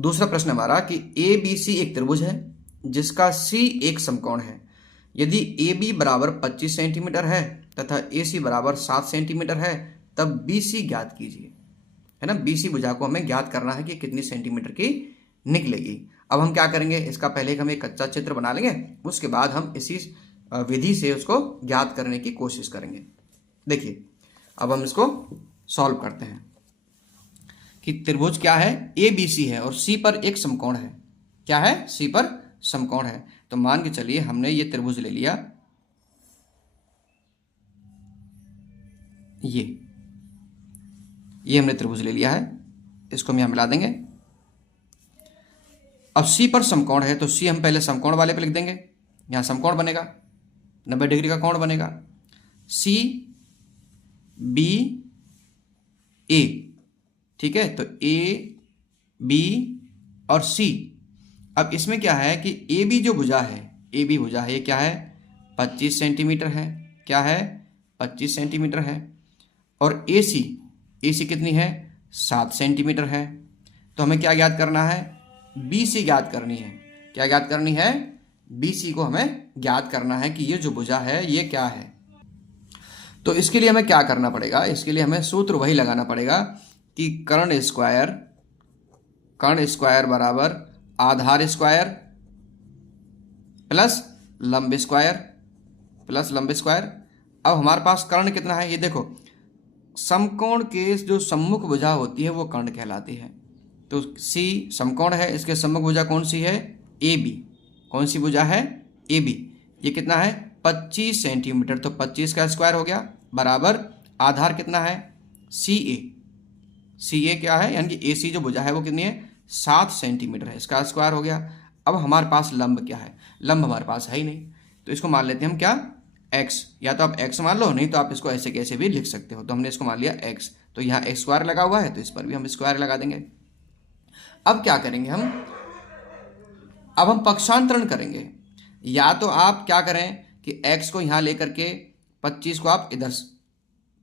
दूसरा प्रश्न हमारा कि ए बी सी एक त्रिभुज है जिसका सी एक समकोण है। यदि ए बी बराबर 25 सेंटीमीटर है तथा ए सी बराबर 7 सेंटीमीटर है तब बी सी ज्ञात कीजिए। है ना, बी सी भुजा को हमें ज्ञात करना है कि कितनी सेंटीमीटर की निकलेगी। अब हम क्या करेंगे, इसका पहले हम एक कच्चा चित्र बना लेंगे, उसके बाद हम इसी विधि से उसको ज्ञात करने की कोशिश करेंगे। देखिए अब हम इसको सॉल्व करते हैं कि त्रिभुज क्या है, ए बी सी है और सी पर एक समकोण है। क्या है, सी पर समकोण है। तो मान के चलिए हमने ये त्रिभुज ले लिया, ये हमने त्रिभुज ले लिया है, इसको हम यहां मिला देंगे। अब सी पर समकोण है तो सी हम पहले समकोण वाले पे लिख देंगे, यहां समकोण बनेगा, 90 डिग्री का कोण बनेगा। सी बी ए, ठीक है, तो ए बी और सी। अब इसमें क्या है कि ए बी जो भुजा है, ए बी भुजा है, ये क्या है, 25 सेंटीमीटर है। क्या है, 25 सेंटीमीटर है। और ए सी कितनी है, 7 सेंटीमीटर है। तो हमें क्या ज्ञात करना है, बी सी ज्ञात करनी है। क्या ज्ञात करनी है, बी सी को हमें ज्ञात करना है कि ये जो भुजा है ये क्या है। तो इसके लिए हमें क्या करना पड़ेगा, इसके लिए हमें सूत्र वही लगाना पड़ेगा कि कर्ण स्क्वायर बराबर आधार स्क्वायर प्लस लंब स्क्वायर। अब हमारे पास कर्ण कितना है, ये देखो, समकोण के जो सम्मुख भुजा होती है वो कर्ण कहलाती है। तो सी समकोण है, इसके सम्मुख भुजा कौन सी है, ए बी। कौन सी भुजा है, ए बी। ये कितना है, 25 सेंटीमीटर, तो 25 का स्क्वायर हो गया बराबर आधार कितना है, सी ए क्या है, यानी कि ए सी जो भुजा है वो कितनी है, 7 सेंटीमीटर है, इसका स्क्वायर हो गया। अब हमारे पास लंब क्या है, लंब हमारे पास है ही नहीं, तो इसको मान लेते हैं हम क्या, एक्स। या तो आप एक्स मान लो, नहीं तो आप इसको ऐसे कैसे भी लिख सकते हो। तो हमने इसको मान लिया एक्स, तो यहाँ एक्स स्क्वायर लगा हुआ है तो इस पर भी हम स्क्वायर लगा देंगे। अब क्या करेंगे हम, अब हम पक्षांतरण करेंगे। या तो आप क्या करें कि x को यहाँ लेकर के 25 को आप इधर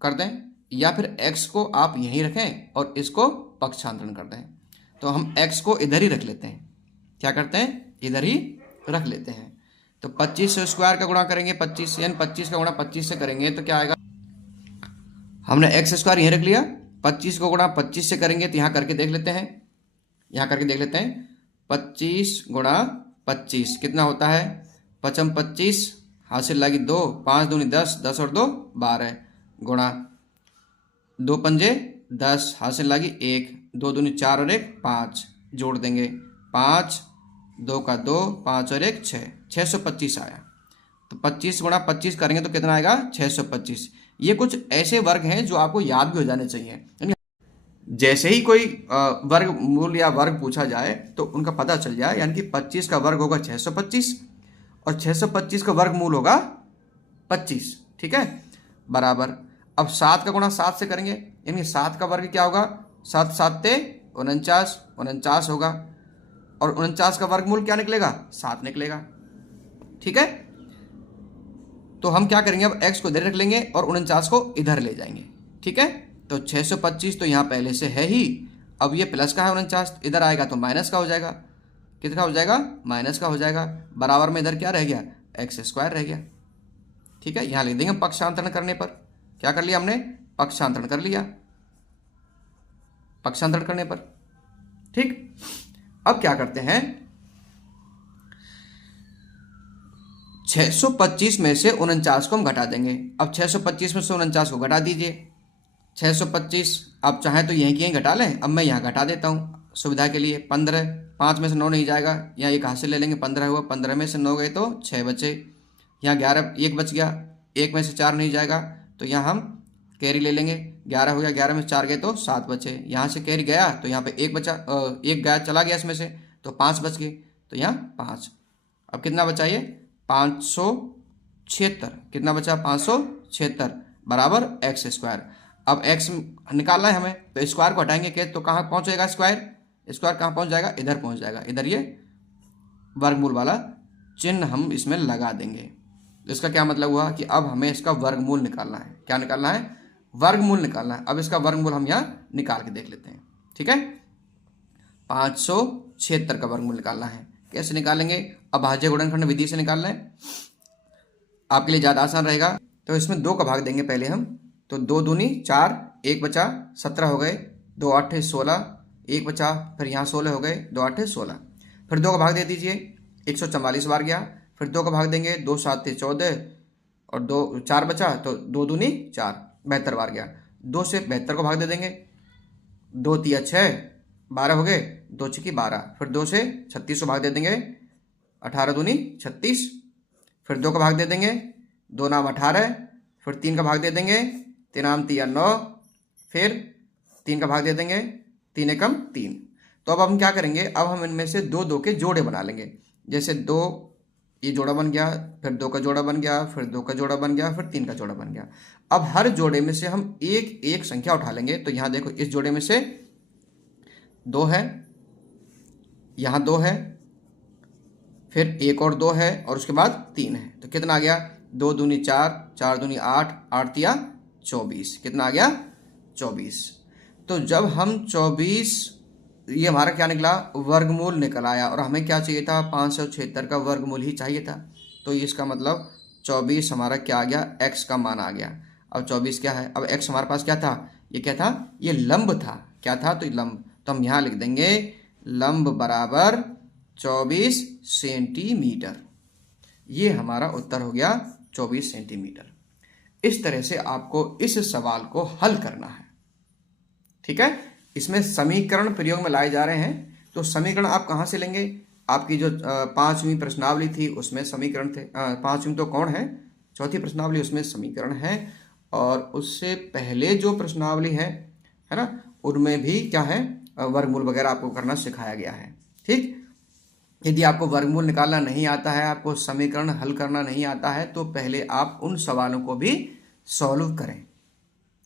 कर दें, या फिर x को आप यहीं रखें और इसको पक्षांतरण कर दें। तो हम x को इधर ही रख लेते हैं। क्या करते हैं, इधर ही रख लेते हैं। तो 25 से स्क्वायर का गुणा करेंगे 25, यानी 25 का गुणा 25 से करेंगे तो क्या आएगा, हमने एक्स स्क्वायर यहीं रख लिया, 25 को गुणा 25 से करेंगे तो यहाँ करके देख लेते हैं, यहाँ करके देख लेते हैं। 25 गुणा 25 कितना होता है, 55 25 हासिल लगी 2, 5 दूनी 10, 10 और 2 12 गुणा 2 पंजे 10 हासिल लगी 1, 2 दूनी 4 और 1 5 जोड़ देंगे 5, 2 का 2, 5 और 1 6, 625 आया। तो 25 गुणा 25 करेंगे तो कितना आएगा, 625। ये कुछ ऐसे वर्ग हैं जो आपको याद भी हो जाने चाहिए। जैसे ही कोई वर्ग मूल या वर्ग पूछा जाए तो उनका पता चल जाए, यानी कि 25 का वर्ग होगा 625 और 625 का वर्ग मूल होगा 25, ठीक है, बराबर। अब 7 का गुणा 7 से करेंगे, यानी 7 का वर्ग क्या होगा, 7 7 49, 49 होगा, और 49 का वर्गमूल क्या निकलेगा, 7 निकलेगा, ठीक है। तो हम क्या करेंगे, अब x को इधर रख लेंगे और 49 को इधर ले जाएंगे, ठीक है। तो 625 तो यहाँ पहले से है ही, अब ये प्लस का है 49, इधर आएगा तो माइनस का हो जाएगा। कितना हो जाएगा, माइनस का हो जाएगा, बराबर में इधर क्या रह गया, एक्स स्क्वायर रह गया, ठीक है। यहाँ लिख देंगे पक्षांतरण करने पर, क्या कर लिया हमने, पक्षांतरण कर लिया, पक्षांतरण करने पर, ठीक। अब क्या करते हैं, 625 में से 49 को हम घटा देंगे। अब 625 में से 49 को घटा दीजिए, 625 आप चाहें तो यहीं की यहीं घटा लें। अब मैं यहाँ घटा देता हूँ सुविधा के लिए, 15, 5 में से 9 नहीं जाएगा, यहाँ एक हाथ से ले लेंगे, 15 हुआ, 15 में से 9 गए तो 6 बचे, यहाँ 11 1 बच गया, 1 में से 4 नहीं जाएगा तो यहाँ हम कैरी ले लेंगे, 11 हो गया, 11 में से 4 गए तो 7 बचे, यहाँ से कैरी गया तो यहाँ पे 1 बचा, 1 गया चला गया इसमें से तो 5 बच गए, तो यहाँ 5। अब कितना बचा, ये 576, कितना बचा, 576 बराबर एक्स स्क्वायर। अब एक्स निकालना है हमें, तो स्क्वायर को हटाएंगे के तो कहाँ पहुँचेगा स्क्वायर, स्क्वायर कहाँ पहुँच जाएगा, इधर पहुँच जाएगा, इधर ये वर्गमूल वाला चिन्ह हम इसमें लगा देंगे। इसका क्या मतलब हुआ कि अब हमें इसका वर्गमूल निकालना है। क्या निकालना है, वर्गमूल निकालना है। अब इसका वर्गमूल हम यहाँ निकाल के देख लेते हैं, ठीक है। 576 का वर्गमूल निकालना है। कैसे निकालेंगे? अभाज्य गुणनखंड विधि से निकालना है, आपके लिए ज़्यादा आसान रहेगा। तो इसमें 2 का भाग देंगे पहले हम, तो 2 दूनी 4, 1 बचा 17 हो गए, 2 8 16, 1 बचा, फिर यहाँ 16 हो गए, 2 8 16, फिर 2 का भाग दे दीजिए, 144 बार गया, फिर 2 का भाग देंगे, 2 7 14 और 2 4 बचा, तो 2 दूनी 4, 72 बार गया। 2 से 72 को भाग दे देंगे, 2 3 6 12 हो गए, 2 6 12, फिर 2 से 36 को भाग दे देंगे, 18 दूनी 36, फिर 2 का भाग दे देंगे, 2 नाम 18, फिर 3 का भाग दे देंगे, 3 नाम 3 9, फिर 3 का भाग दे देंगे, 3 एकम 3। तो अब हम क्या करेंगे, अब हम इनमें से 2 2 के जोड़े बना लेंगे। जैसे 2 ये जोड़ा बन गया, फिर 2 का जोड़ा बन गया, फिर 2 का जोड़ा बन गया, फिर 3 का जोड़ा बन गया। अब हर जोड़े में से हम एक एक संख्या उठा लेंगे। तो यहाँ देखो, इस जोड़े में से 2 है, यहाँ 2 है, फिर एक और 2 है, और उसके बाद 3 है। तो कितना आ गया? 2 दूनी 4, 4 दूनी 8, 8 तिया 24। कितना आ गया? 24। तो जब हम 24, ये हमारा क्या निकला? वर्गमूल निकल आया, और हमें क्या चाहिए था? 576 का वर्गमूल ही चाहिए था। तो इसका मतलब 24 हमारा क्या आ गया? x का मान आ गया। अब 24 क्या है? अब x हमारे पास क्या था? ये क्या था? ये लंब था। क्या था? तो लंब। तो हम यहाँ लिख देंगे लंब बराबर 24 सेंटीमीटर। ये हमारा उत्तर हो गया 24 सेंटीमीटर। इस तरह से आपको इस सवाल को हल करना है। ठीक है, इसमें समीकरण प्रयोग में लाए जा रहे हैं। तो समीकरण आप कहाँ से लेंगे? आपकी जो 5वीं प्रश्नावली थी उसमें समीकरण थे। 5वीं तो कौन है, 4थी प्रश्नावली, उसमें समीकरण है। और उससे पहले जो प्रश्नावली है ना, उनमें भी क्या है? वर्गमूल वगैरह आपको करना सिखाया गया है। ठीक, यदि आपको वर्गमूल निकालना नहीं आता है, आपको समीकरण हल करना नहीं आता है, तो पहले आप उन सवालों को भी सॉल्व करें।